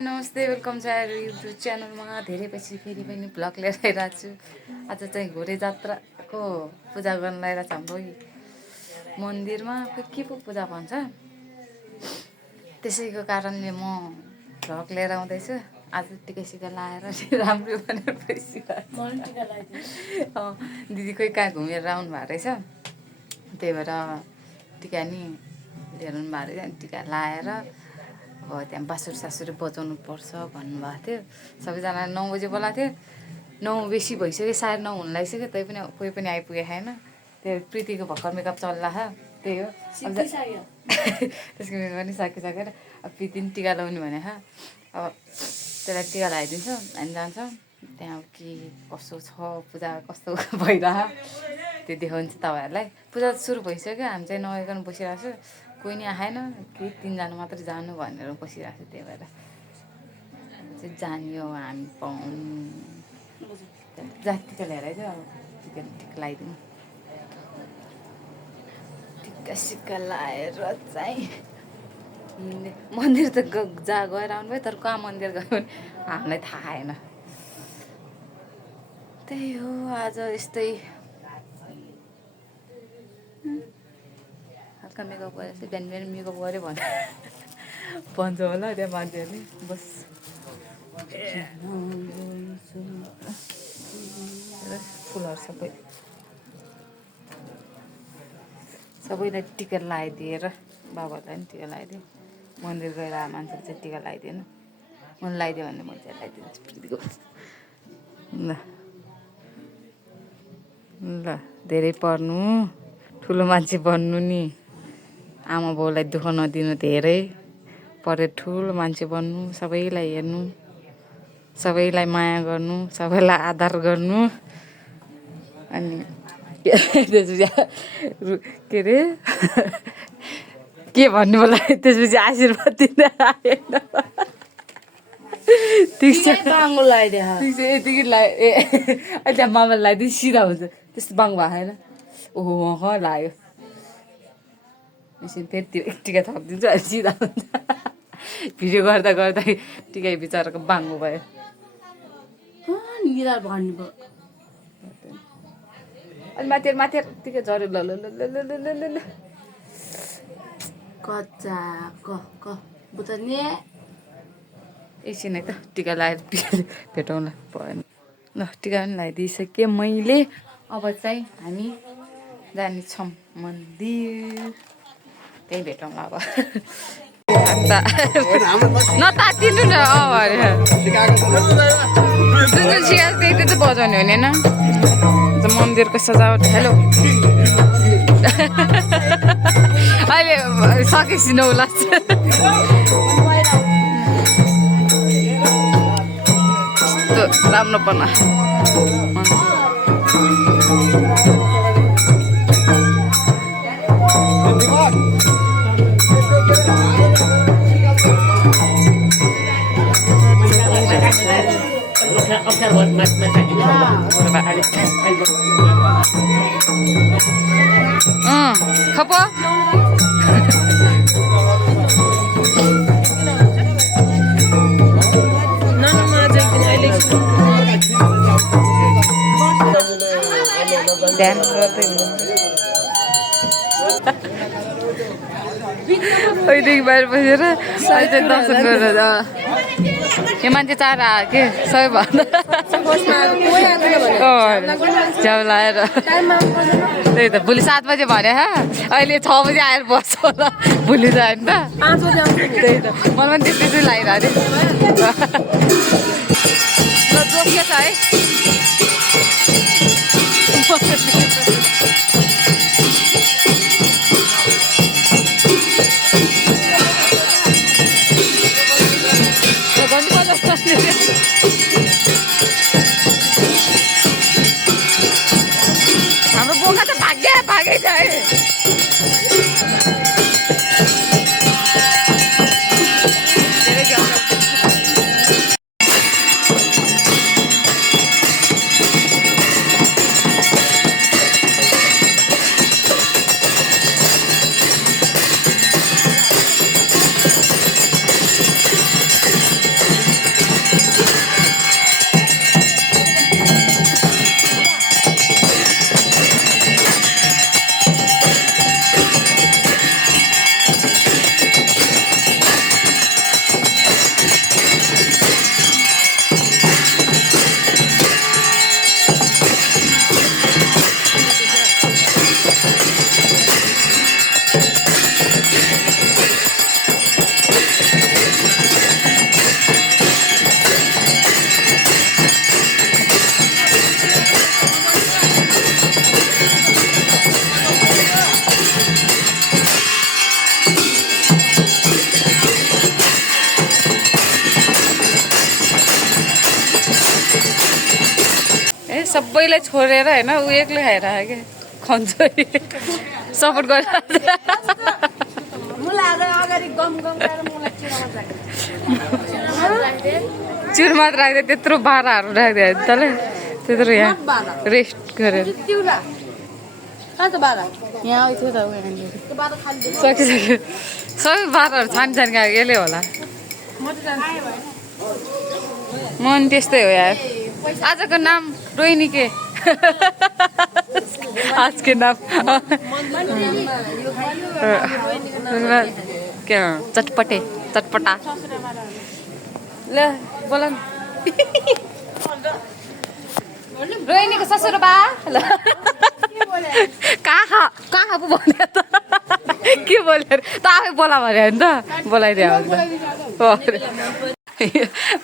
नमस्ते, वेलकम छ युट्युब च्यानलमा। धेरै पछि फेरि पनि भ्लग लिएर आइरहेको छु। आज चाहिँ घोडे जात्राको पूजा गर्न आइरहेको छ हाम्रो मन्दिरमा। के पो पूजा भन्छ, त्यसैको कारणले म भ्लग लिएर आउँदैछु। आज टिका सिका लाएर राम्रो भनेर दिदी खोइ कहाँ घुमेर आउनु भएको रहेछ, त्यही भएर टिका नि लिएर आउनु भएको रहेछ। अनि टिका लाएर अब त्यहाँ बाँसुरी सासुरी बजाउनु पर्छ भन्नुभएको थियो। सबैजना 9 बजी बोलाएको थियो, 9 बेसी भइसक्यो, 9:30 हुन लागिसक्यो, तै पनि कोही पनि आइपुगेको छैन। त्यो प्रीतिको भर्खर मेकअप चलिरहेको छ, त्यही हो। त्यसको मेकअप पनि सकिसकेर अब प्रीति पनि टिका लाउने भने अब त्यसलाई टिका लगाइदिन्छ। हामी जान्छ त्यहाँ के कसो छ, पूजा कस्तो भइरह त्यो देखाउँछ तपाईँहरूलाई। पूजा सुरु भइसक्यो, हामी चाहिँ नआइकन बसिरहेको छु। कोही नि आएन, केही 3जना मात्रै जानु भनेर बसिरहेको छु। त्यही भएर चाहिँ जानियो हामी पाउनु टिका ल्याएर चाहिँ अब टिका लगाइदिउँ। टिका सिक्का लगाएर चाहिँ मन्दिर त गएर आउनु भयो, तर कहाँ मन्दिर गयो भने हामीलाई थाहा छैन। त्यही हो, आज यस्तै हल्का मेकअप गरेर चाहिँ बिहान मेकअप गऱ्यो भने भन्छ होला त्यहाँ मान्छेहरूले। बस फुलहरू सबैलाई टिका लगाइदिएर बाबालाई पनि टिका लगाइदियो। मन्दिर गएर मान्छेले चाहिँ टिका लगाइदिएन, मैले लगाइदियो भने म चाहिँ लगाइदिन्छु। ल धेरै पढ्नु, ठुलो मान्छे बन्नु नि, आमा बाउलाई दुःख नदिनु, धेरै पढेर ठुलो मान्छे बन्नु, सबैलाई हेर्नु, सबैलाई माया गर्नु, सबैलाई आदर गर्नु। अनि त्यसपछि के अरे के भन्नु होला, त्यसपछि आशीर्वाद दिन आएन। ठिक छ, यतिकै अहिले मामाले लगाइदिनु सिधा हुन्छ, त्यस्तो बाङ्गो भएको छैन। ओहो लाग्यो, एकछिन फेरि त्यो टिका थपिदिन्छु, अहिले सिधा हुन्छ। भिडियो गर्दा गर्दा टिका बिचराको बाङ्गो भयो। अनि माथि टिका झऱ्यो। ल ल ल ल ल ल ल ल कच्चा एकछिन है त, टिका लगाएर भेटौँला भएन। ल टिका पनि लगाइदिइसकेँ मैले। अब चाहिँ हामी जानेछौँ मन्दिर, त्यही भेटौँला अब। नतातिनु न, जुन सिकाएको त्यही त बजाउने हो नि होइन। मन्दिरको सजावट हेलो अहिले सकेपछि नौला यस्तो राम्रो पर्न। खप ध्यान गर्दै ओइदेखि बाहिर बसेर अहिले दर्शन गरेर यो मान्छे चार आयो के सबैभन्दा झ्याउ लाएर। त्यही त भोलि 7 बजे भने अहिले 6 बजी आएर बस्छ होला, भोलि जायो नि त। त्यही त मलाई पनि त्यस्तै लागिरहेको थियो। जोकिया छ है हाम्रो बोका त भागै जाए। सबैलाई छोडेर होइन ऊ एक्लै खाइरहेको क्या खन्छ सपोर्ट गरिरहेको चुर मात्र राख्दै त्यत्रो बाह्रहरू राखिदियो तँलाई त्यत्रो यहाँ रेस्ट गरेर सकिसक्यो सबै बाह्रहरू छानी छानी गएको यसले होला मन त्यस्तै हो यार आजको नाम रोहिणी के आज के नाम के चटपटे चटपटा ल बोल रोहिणीको ससुरो बा ल कहाँ कहाँ पो भन्यो त के बोल्यो त आफै बोला भन्यो नि त बोलाइदियो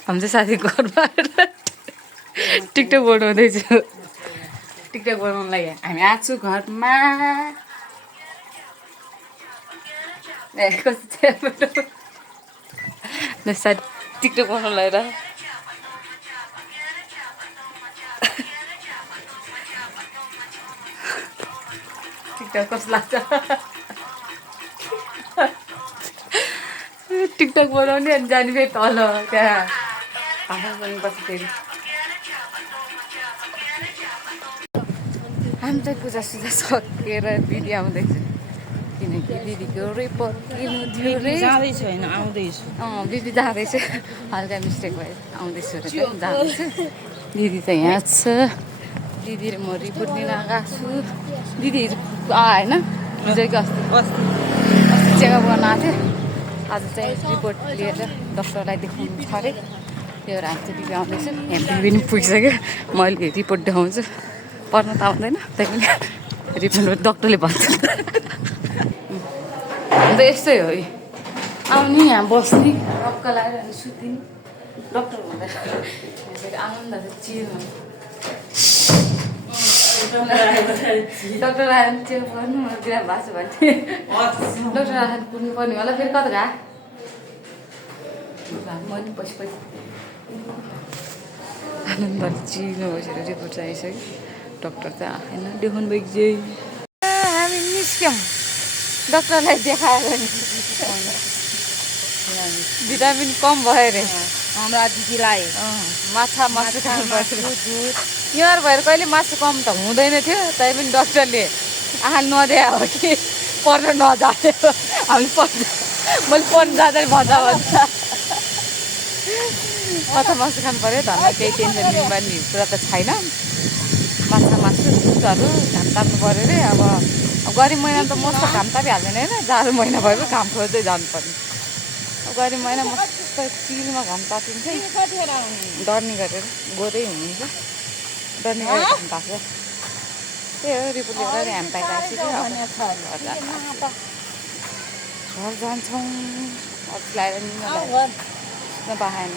हामी चाहिँ साथीको घरमा टिकटक बनाउँदैछु टिकटक बनाउनु लागि हामी आएको छु घरमा साथी टिकटक बनाउनु लगाएर टिकटक कस्तो लाग्छ टिकटक बनाउने अनि जाने फेरि तल त्यहाँ आफै बन्नुपर्छ फेरि हामी चाहिँ पूजासुजा सकेर दिदी आउँदैछु किनकि दिदीको रिपोर्ट लिनु थियो रे जाँदैछु होइन आउँदैछु दिदी जाँदैछु हल्का मिस्टेक भयो आउँदैछु र जाँदैछु दिदी चाहिँ यहाँ छ दिदी र म रिपोर्ट लिन गएको छु दिदी होइन हिजोको अस्ति चेकअप गर्न आएको थियो आज चाहिँ रिपोर्ट लिएर डक्टरलाई देखाउनु छ अरे त्यो भएर हामी चाहिँ दिदी आउँदैछु यहाँ दिदी पनि पुगिसक्यो मैले रिपोर्ट देखाउँछु पढ्न त आउँदैन त्यही पनि रिपोर्ट डक्टरले भन्छ अन्त यस्तै हो आउने यहाँ बस्ने रक्क लगाएर अनि सुत्ने डक्टर हुँदैन आनन्द चिरमा डक्टर आएर चेक गर्नु बिराम भएको छ भने डक्टर आएर पुग्नु पर्ने होला फेरि कता गएको म नि पछि आनन्दले चिनो बसेर रिपोर्ट चाहिँ आइसक्यो डक्टर चाहिँ आएन देखाउनु भएको चाहिँ हामी निस्क्यौँ डक्टरलाई देखाएर नि भिटामिन कम भयो अरे हाम्रा दिदीलाई माछा मासु खानु पर्छ बिमार भएर कहिले मासु कम त हुँदैन थियो तै पनि डक्टरले आँखा नदिया हो कि पढ्न नजाने हामीले मैले पढ्नु जाँदैन भन्छ माछा मासु खानु पऱ्यो धन्दा केही टेन्सन बिमारी कुरा त छैन माछा मासु दुधहरू घाम ताप्नु पऱ्यो अरे अब गरिब महिना त मस्त घाम तापिहाल्दैन होइन जाडो महिना भयो घाम खोज्दै जानुपर्ने अब गरिब महिना मस्त चिलमा घाम तापिन्छ डर्नी गरेर गोरै हुनुहुन्छ डर्नी गरेर घाम ताप्छ त्यही हो रिपोर्ट लिएर हामी बाहिर आइसक्यो घर जान्छौँ ल्याएर नपाएन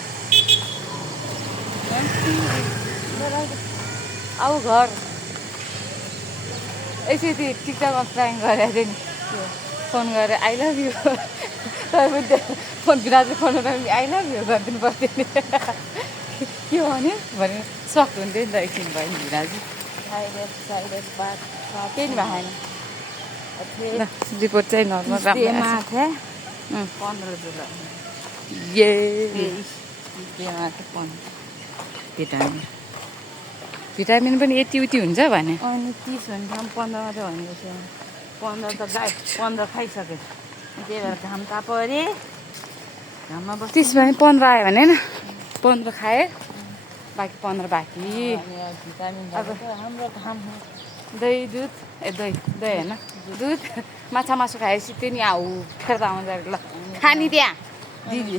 आऊ घर यसरी टिकटकमा प्राङ गरेर चाहिँ नि फोन गरेर आई लभ यु तर पनि फोन बिराजु फोन आई लभ यु गरिदिनु पर्थ्यो नि के भन्यो भने सक् हुन्थ्यो नि त एकछिन भयो नि बिराजु केही नि भएन रिपोर्ट चाहिँ नर्मल राम्रो 15 जुलाई भिटामिन पनि यति उति हुन्छ भने अनि 30 हुन्छ 15 मात्रै भनेको छ 15 त गाई 15 खाइसक्यो त्यही भएर घाम ताप्यो अरे घाममा बस 30 भने 15 आयो भने होइन 15 खाए बाँकी 15 बाँकी भिटामिन अब हाम्रो घाम दही दुध दही होइन दुध माछा मासु खाएपछि त्यो नि आऊ फेर त आउँछ ल खानी त्यहाँ दिदी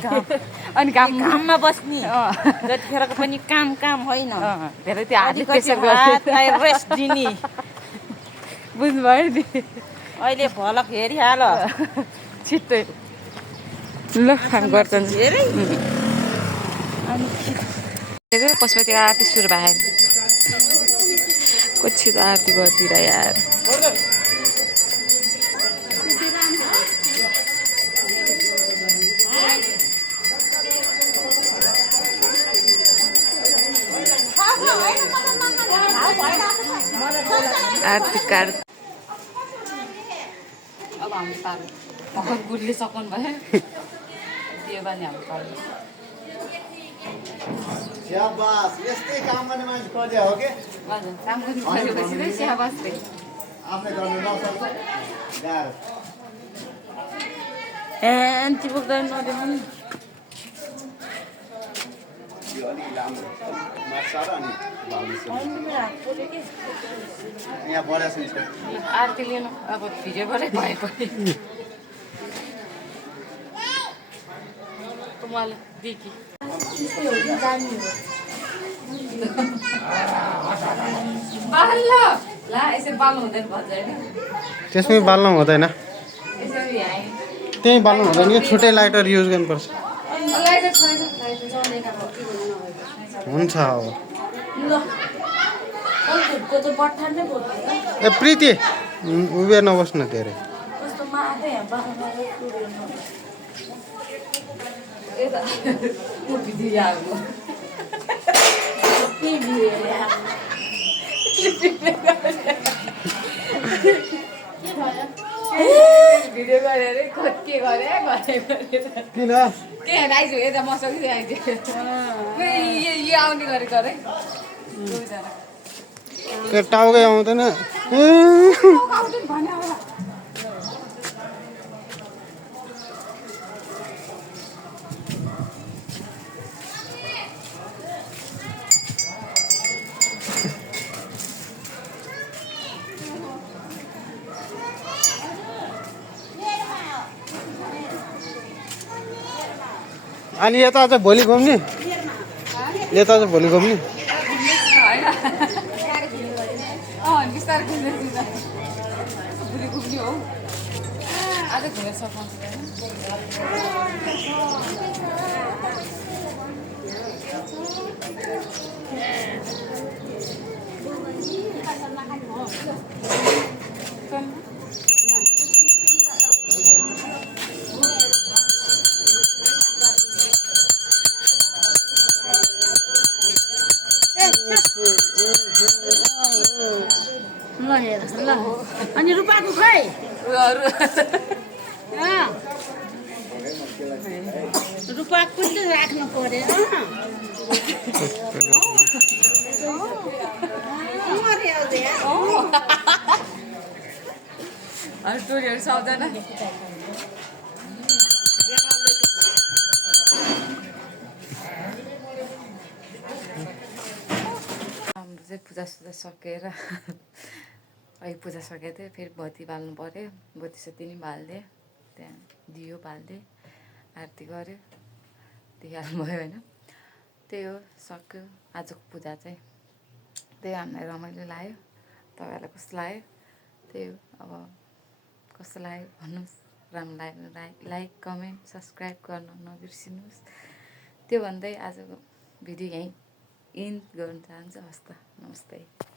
अनि घाममा बस्ने जतिखेरको पनि काम होइन धेरै त्यो हातले प्रेसर गर्दै रेस्ट दिने बुझ्नुभयो नि अहिले भलक हेरिहाल छिट्टै ल खानु गर्छ धेरै पशुपति आरती सुरु भयो कति त आरती गर्तिर यार आरती कार्ड अब हाम्रो पालो भर्खर गुडले सक्नु भयो त्यो पनि हाम्रो पालो स्याबास यस्तै काम गर्ने मान्छे खोज्या हो के हजुर काम गर्नु परेपछि चाहिँ स्याबास रे आफूले गर्नु नसक्छ गाह्रो एन्टी बोक्दैन नदेऊ नि यो अलिक लामो माछा र अनि भाउजू यहाँ बढाएको छ आरती लिनु अब भिडियोबाटै भए पनि तुम्हाले देखि बाल्ल ला यसरी बाल्नु हुँदैन भन्छ होइन त्यसमै बाल्नु हुँदैन यसरी हाइ त्यही बाल्नु हुँदैन यो छुट्टै लाइटर युज गर्नुपर्छ लाइटर छैन हुन्छ अब ल को त बट्टा नै बोल्छ ए प्रीति उभिएर नबस्नु धेरै कस्तो माथि यहाँ बाख्रा यता टोपी दिइहाल्नु के बिहे भिडियो गरेर के गरे किन के आइज यता मसँग आइज यो आउने गरेको अरे त्यो टाउकै आउँदैन अनि यता चाहिँ भोलि घुम्ने यता चाहिँ भोलि घुम्ने बिस्तारै घुम्दैछु भोलि घुम्ने हो आज घुमेर सक्नु ल हेर ल अनि रुपाको खै रुपाको पनि राख्नु पर्यो स्टोरीहरू सक्दैन हाम्रो चाहिँ पूजासुजा सकेर अहिले पूजा सकेको थियो फेरि बत्ती बाल्नु पऱ्यो बत्ती सत्ती नि बालिदिएँ त्यहाँ दियो बालिदिएँ आरती गऱ्यो दिइहाल्नुभयो होइन त्यही हो सक्यो आजको पूजा चाहिँ त्यही हामीलाई रमाइलो लाग्यो तपाईँहरूलाई कस्तो लाग्यो त्यही हो अब कस्तो लाग्यो भन्नुहोस् राम्रो लाग्यो लाइक कमेन्ट सब्सक्राइब गर्न नबिर्सिनुहोस् त्यो भन्दै आजको भिडियो यहीँ इन्ड गर्न चाहन्छु हस् त नमस्ते